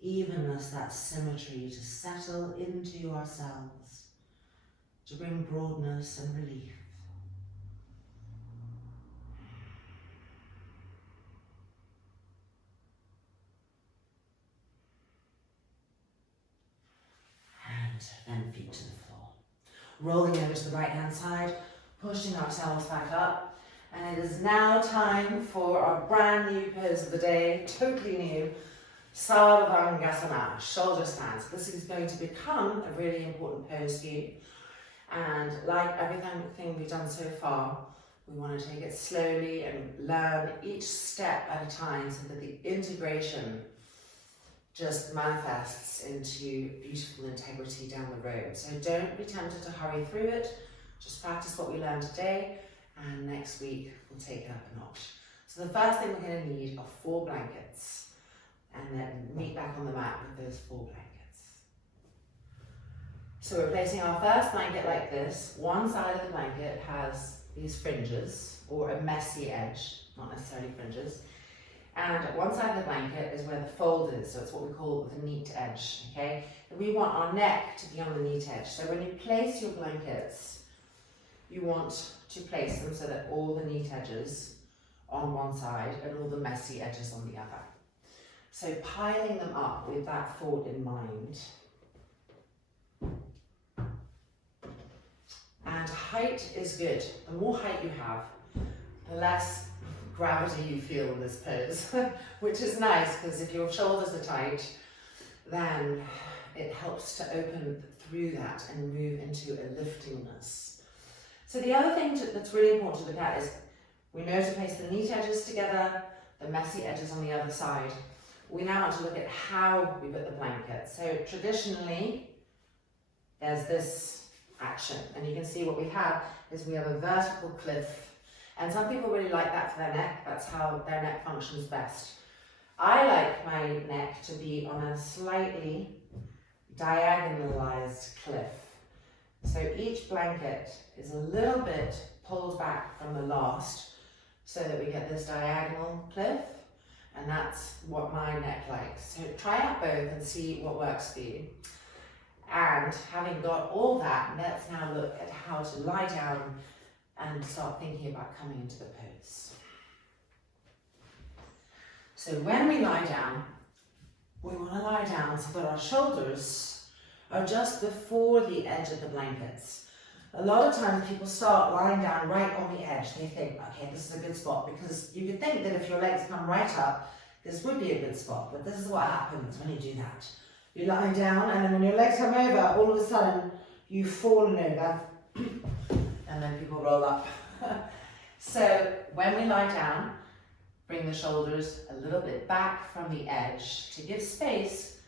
evenness, that symmetry to settle into ourselves, to bring broadness and relief. And then feet to the floor. Rolling over to the right hand side, pushing ourselves back up. And it is now time for our brand new pose of the day, totally new, Sarvangasana, shoulder stands. This is going to become a really important pose for you. And like everything we've done so far, we want to take it slowly and learn each step at a time so that the integration just manifests into beautiful integrity down the road. So don't be tempted to hurry through it. Just practice what we learned today. And next week, we'll take it up a notch. So the first thing we're going to need are 4 blankets. And then meet back on the mat with those 4 blankets. So we're placing our first blanket like this. One side of the blanket has these fringes, or a messy edge, not necessarily fringes. And one side of the blanket is where the fold is, so it's what we call the neat edge, okay? And we want our neck to be on the neat edge. So when you place your blankets, you want to place them so that all the neat edges on one side and all the messy edges on the other. So piling them up with that thought in mind. And height is good. The more height you have, the less gravity you feel in this pose, which is nice because if your shoulders are tight, then it helps to open through that and move into a liftingness. So the other thing that's really important to look at is we know to place the neat edges together, the messy edges on the other side. We now want to look at how we put the blanket. So traditionally, there's this action, and you can see what we have is we have a vertical cliff. And some people really like that for their neck. That's how their neck functions best. I like my neck to be on a slightly diagonalized cliff. So each blanket is a little bit pulled back from the last so that we get this diagonal cliff, and that's what my neck likes. So try out both and see what works for you. And having got all that, let's now look at how to lie down and start thinking about coming into the pose. So when we lie down, we want to lie down so that our shoulders are just before the edge of the blankets. A lot of times people start lying down right on the edge. They think, okay, this is a good spot, because you could think that if your legs come right up, this would be a good spot, but this is what happens when you do that. You lie down, and then when your legs come over, all of a sudden, you've fallen over, and then people roll up. So when we lie down, bring the shoulders a little bit back from the edge to give space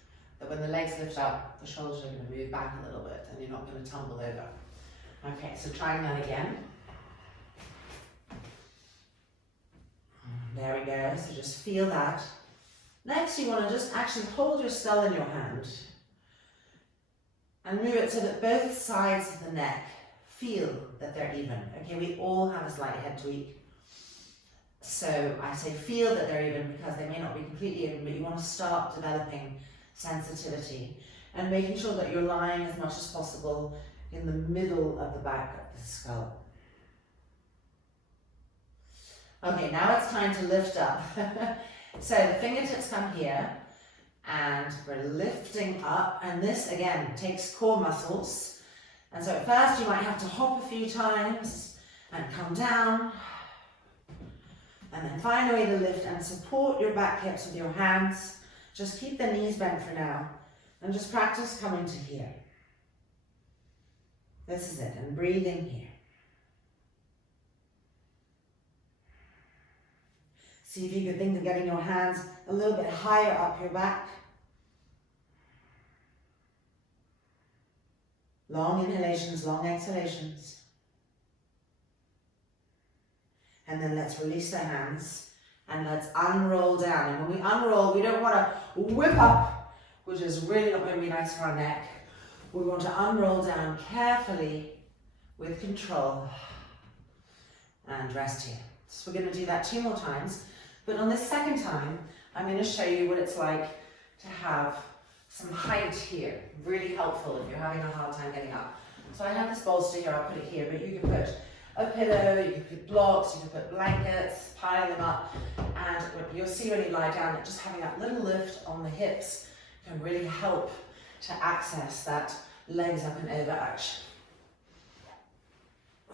that when the legs lift up, the shoulders are going to move back a little bit and you're not going to tumble over. Okay, so trying that again. There we go, so just feel that. Next, you want to just actually hold your skull in your hand and move it so that both sides of the neck feel that they're even. Okay, we all have a slight head tweak. So I say feel that they're even because they may not be completely even, but you want to start developing sensitivity, and making sure that you're lying as much as possible in the middle of the back of the skull. Okay, now it's time to lift up. So the fingertips come here, and we're lifting up, and this again takes core muscles. And so at first you might have to hop a few times and come down, and then find a way to lift and support your back hips with your hands. Just keep the knees bent for now, and just practice coming to here. This is it, and breathing here. See if you could think of getting your hands a little bit higher up your back. Long inhalations, long exhalations. And then let's release the hands and let's unroll down. And when we unroll, we don't want to whip up, which is really not going to be nice for our neck. We want to unroll down carefully with control and rest here. So we're going to do that 2 more times. But on this second time, I'm going to show you what it's like to have some height here. Really helpful if you're having a hard time getting up. So I have this bolster here, I'll put it here, but you can put a pillow, you can put blocks, you can put blankets, pile them up, and you'll see when you lie down that just having that little lift on the hips can really help to access that legs up and over arch.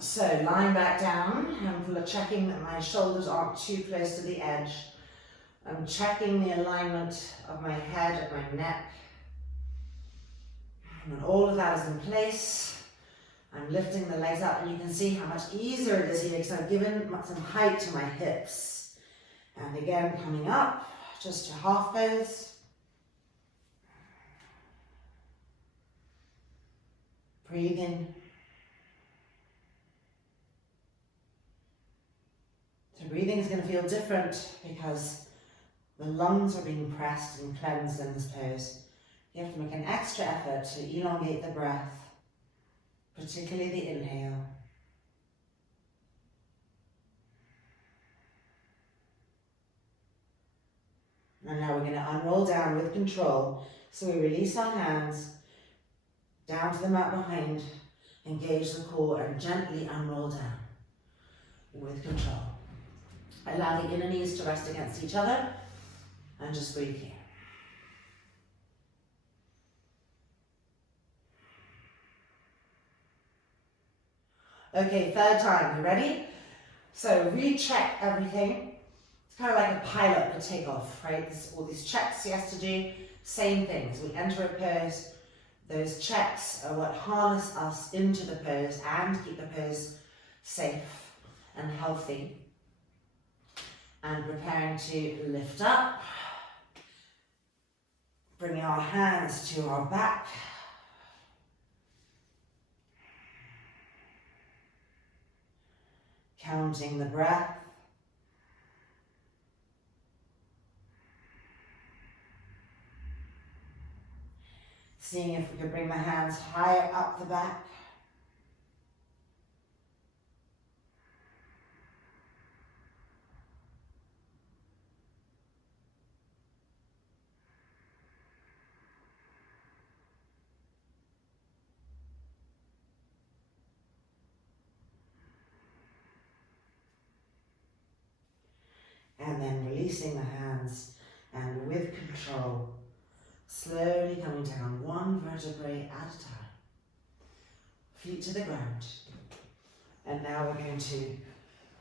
So lying back down, I'm checking that my shoulders aren't too close to the edge. I'm checking the alignment of my head and my neck. And when all of that is in place, I'm lifting the legs up, and you can see how much easier it is here because I've given some height to my hips. And again, coming up, just to half pose. Breathing. So breathing is going to feel different because the lungs are being pressed and cleansed in this pose. You have to make an extra effort to elongate the breath, particularly the inhale. And now we're going to unroll down with control. So we release our hands down to the mat behind, engage the core, and gently unroll down with control. Allow the inner knees to rest against each other, and just breathe here. Okay, third time, you ready? So recheck everything. It's kind of like a pilot for takeoff, right? There's all these checks he has to do, same things. We enter a pose, those checks are what harness us into the pose and keep the pose safe and healthy. And preparing to lift up, bringing our hands to our back. Counting the breath. Seeing if we could bring the hands higher up the back. And then releasing the hands, and with control, slowly coming down one vertebrae at a time. Feet to the ground. And now we're going to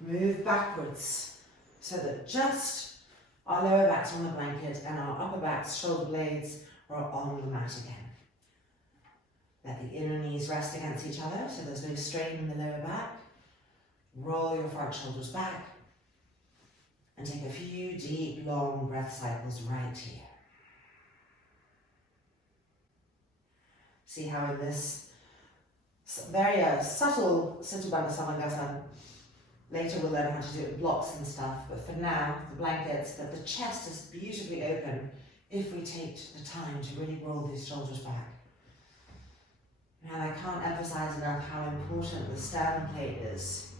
move backwards so that just our lower backs on the blanket and our upper backs, shoulder blades, are on the mat again. Let the inner knees rest against each other so there's no strain in the lower back. Roll your front shoulders back. And take a few deep, long breath cycles right here. See how in this very subtle Sarvangasana, later we'll learn how to do it with blocks and stuff, but for now, the blankets, that the chest is beautifully open if we take the time to really roll these shoulders back. And I can't emphasize enough how important the sternum plate is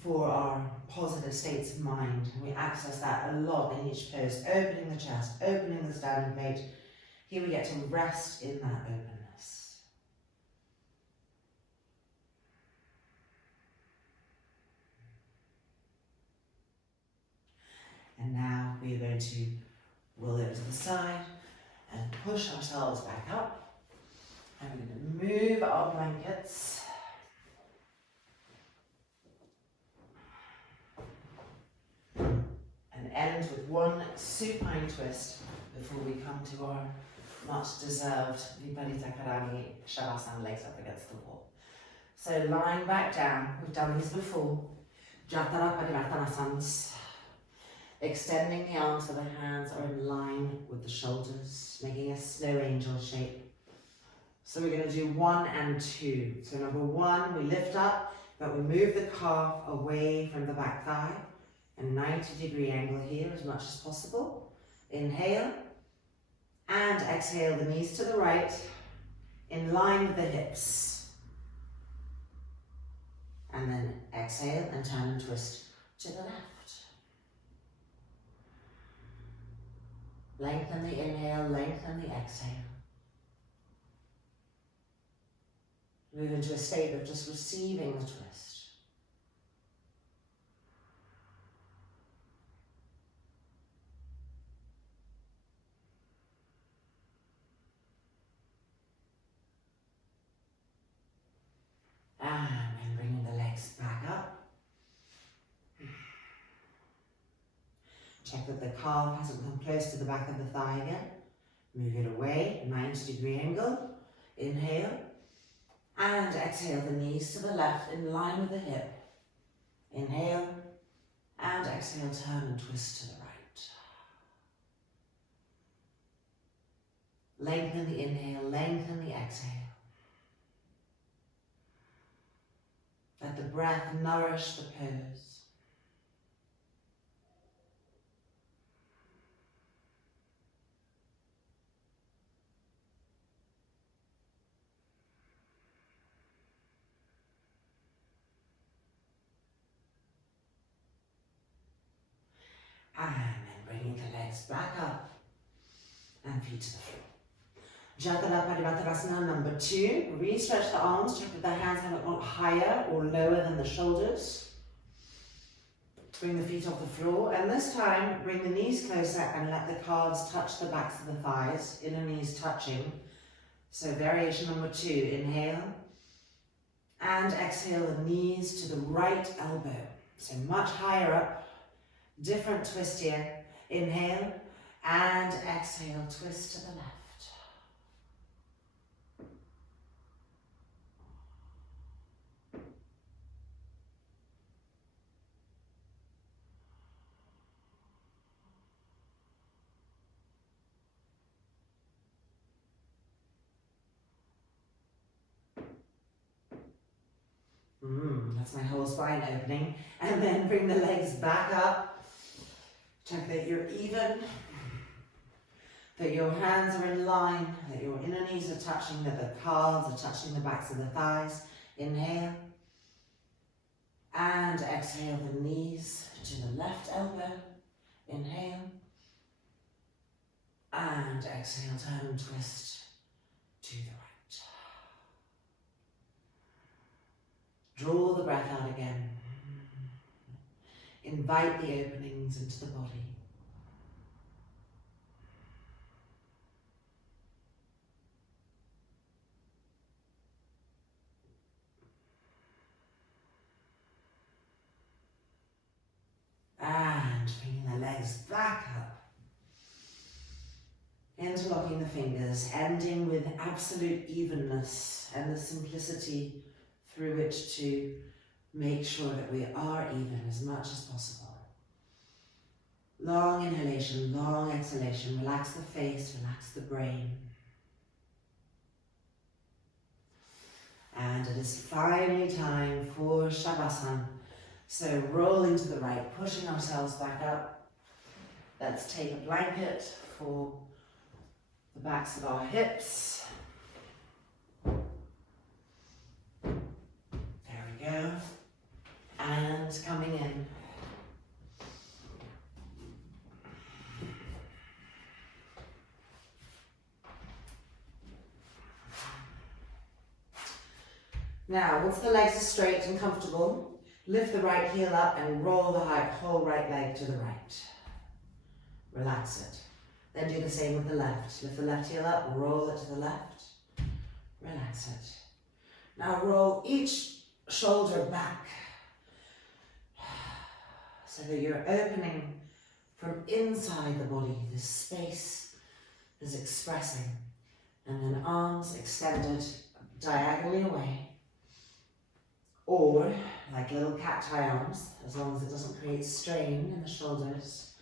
for our positive states of mind. And we access that a lot in each pose, opening the chest, opening the sternum plate, Here we get to rest in that openness. And now we are going to roll over to the side and push ourselves back up. And we're going to move our blankets. And end with one supine twist before we come to our much deserved Viparita Karani Shavasana, legs up against the wall. So lying back down, we've done this before. Jatara Parivartanasanas. Extending the arms so the hands are in line with the shoulders, making a snow angel shape. So we're going to do 1 and 2. So number 1, we lift up, but we move the calf away from the back thigh. A 90-degree angle here as much as possible. Inhale and exhale the knees to the right in line with the hips. And then exhale and turn and twist to the left. Lengthen the inhale, lengthen the exhale. Move into a state of just receiving the twist. And then bringing the legs back up. Check that the calf hasn't come close to the back of the thigh again. Move it away, 90-degree angle. Inhale. And exhale the knees to the left in line with the hip. Inhale. And exhale, turn and twist to the right. Lengthen the inhale, lengthen the exhale. Let the breath nourish the pose. And then bringing the legs back up and feet to the floor. Jatara Parivartasana number 2. Re-stretch the arms, check that the hands haven't gone higher or lower than the shoulders. Bring the feet off the floor, and this time bring the knees closer and let the calves touch the backs of the thighs, inner knees touching. So variation number 2, inhale. And exhale the knees to the right elbow. So much higher up, different twist here. Inhale and exhale, twist to the left. That's my whole spine opening. And then bring the legs back up. Check that you're even, that your hands are in line, that your inner knees are touching, that the calves are touching the backs of the thighs. Inhale. And exhale the knees to the left elbow. Inhale. And exhale, turn and twist to the right. Draw the breath out again. Invite the openings into the body. And bringing the legs back up. Interlocking the fingers, ending with absolute evenness and the simplicity through which to make sure that we are even as much as possible. Long inhalation, long exhalation. Relax the face, relax the brain. And it is finally time for Shavasana. So rolling to the right, pushing ourselves back up. Let's take a blanket for the backs of our hips. Go. And coming in. Now, once the legs are straight and comfortable, lift the right heel up and roll the whole right leg to the right. Relax it. Then do the same with the left. Lift the left heel up, roll it to the left. Relax it. Now roll each shoulder back so that you're opening from inside the body. This space is expressing. And then arms extended diagonally away. Or like little cat-eye arms, as long as it doesn't create strain in the shoulders.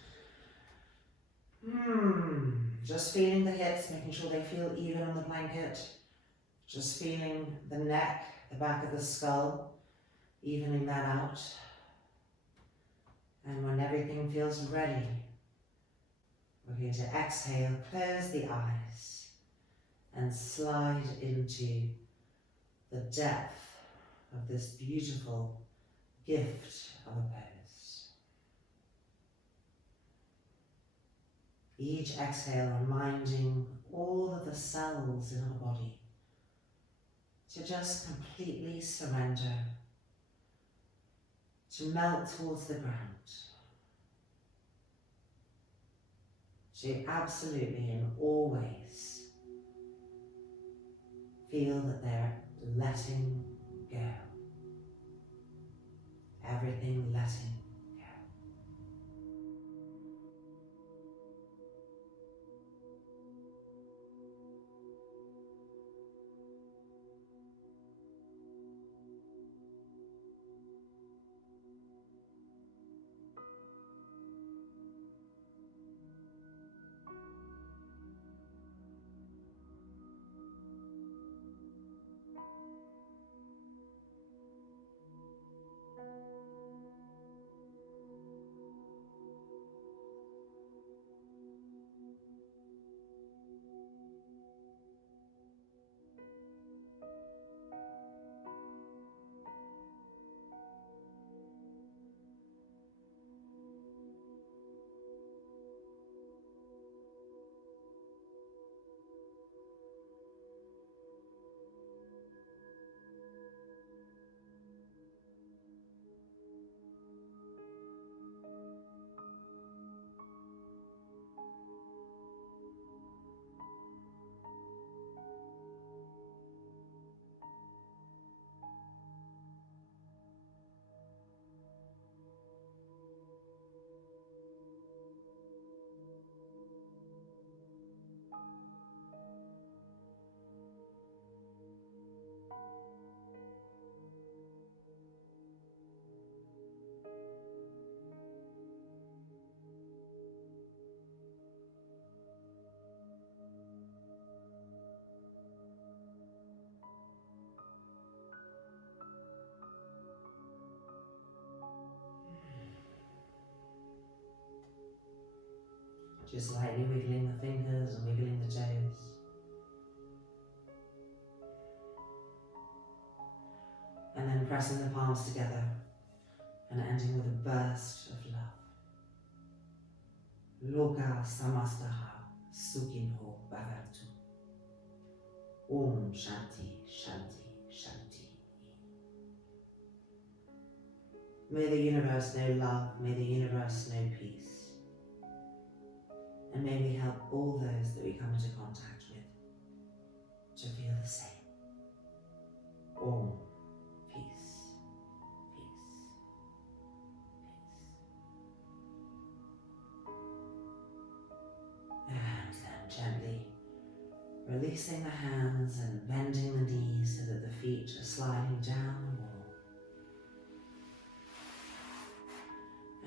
Just feeling the hips, making sure they feel even on the blanket. Just feeling the neck, the back of the skull, evening that out. And when everything feels ready, we're going to exhale, close the eyes, and slide into the depth of this beautiful gift of a pose. Each exhale reminding all of the cells in our body to just completely surrender, to melt towards the ground, to absolutely and always feel that they're letting go. Everything letting go. Just lightly wiggling the fingers and wiggling the toes. And then pressing the palms together and ending with a burst of love. Loka samastaha sukhinho bhavantu. Om Shanti, Shanti, Shanti. May the universe know love, may the universe know peace. And may we help all those that we come into contact with to feel the same. Om, peace, peace, peace. And then gently releasing the hands and bending the knees so that the feet are sliding down the wall.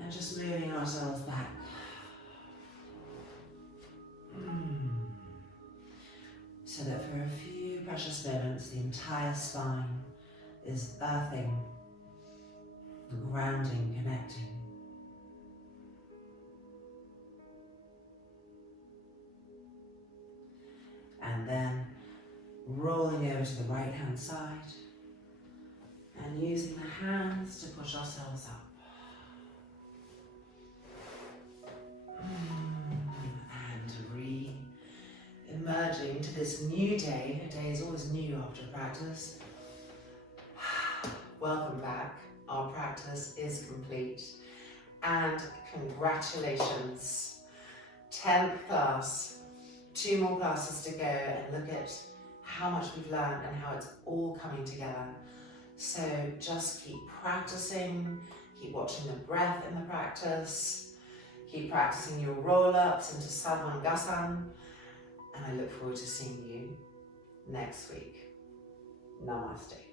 And just moving ourselves back. So that for a few precious moments the entire spine is earthing, grounding, connecting. And then rolling over to the right hand side and using the hands to push ourselves up. Emerging to this new day. A day is always new after practice. welcome back. Our practice is complete. And congratulations. 10th class. 2 more classes to go, and look at how much we've learned and how it's all coming together. So just keep practicing, keep watching the breath in the practice, keep practicing your roll-ups into Sarvangasana, and I look forward to seeing you next week. Namaste.